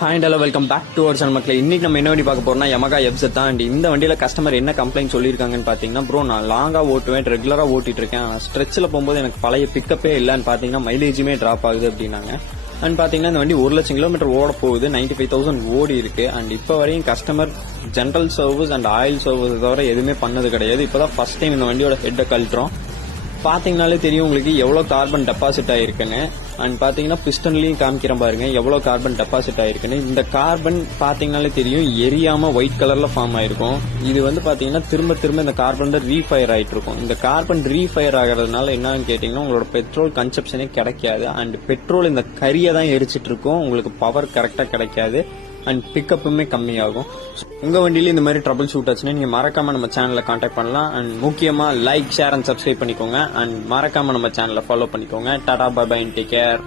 Hi hello welcome back to our channel மக்களே. இன்னைக்கு நம்ம என்ன வண்டி பார்க்க போறோம்னா Yamaha FZ தான். அண்ட் இந்த வண்டியில கஸ்டமர் என்ன கம்ப்ளைண்ட் சொல்லியிருக்காங்கன்னு பாத்தீங்கன்னா, ப்ரோ நான் லாங்கா ஓட்டுவேன், ரெகுலரா ஓட்டிட்டு இருக்கேன், ஸ்ட்ரெச்சில் போகும்போது எனக்கு பழைய பிக்கப்பே இல்லைன்னு பாத்தீங்கன்னா மைலேஜுமே டிராப் ஆகுது அப்படின்னாங்க. அண்ட் பாத்தீங்கன்னா இந்த வண்டி 1,00,000 கிலோமீட்டர் ஓட போகுது, 95,000 ஓடி இருக்கு. அண்ட் இப்போ வரையும் customer general service and oil service தவிர எதுவுமே பண்ணது கிடையாது. இப்பதான் ஃபர்ஸ்ட் டைம் இந்த வண்டியோட ஹெட்டை கழட்டுறோம். பாத்தீங்கன்னாலே தெரியும் உங்களுக்கு எவ்வளவு கார்பன் டெபாசிட் ஆயிருக்குன்னு. அண்ட் பாத்தீங்கன்னா பிஸ்டன்லயும் காமிக்கிறேன் பாருங்க எவ்வளவு கார்பன் டெபாசிட் ஆயிருக்குன்னு. இந்த கார்பன் பாத்தீங்கன்னாலே தெரியும் எரியாம ஒயிட் கலர்ல ஃபார்ம் ஆயிருக்கும். இது வந்து பாத்தீங்கன்னா திரும்ப திரும்ப இந்த கார்பன் ரீஃபயர் ஆயிட்டு இருக்கும். இந்த கார்பன் ரீஃபயர் ஆகிறதுனால என்னன்னு கேட்டீங்கன்னா உங்களோட பெட்ரோல் கன்சப்ஷனே கிடைக்காது. அண்ட் பெட்ரோல் இந்த கரியை தான் எரிச்சிட்டு இருக்கும், உங்களுக்கு பவர் கரெக்டா கிடைக்காது. அண்ட் பிக்கப்புமே கம்மியாகும். உங்க வண்டியில இந்த மாதிரி ட்ரபிள் ஷூட் ஆச்சுன்னா நீங்க மறக்காம நம்ம சேனலை கான்டாக்ட் பண்ணலாம். அண்ட் முக்கியமா லைக், ஷேர் அண்ட் சப்ஸ்கிரைப் பண்ணிக்கோங்க. அண்ட் மறக்காம நம்ம சேனலை ஃபாலோ பண்ணிக்கோங்க. Tata bye bye, take care.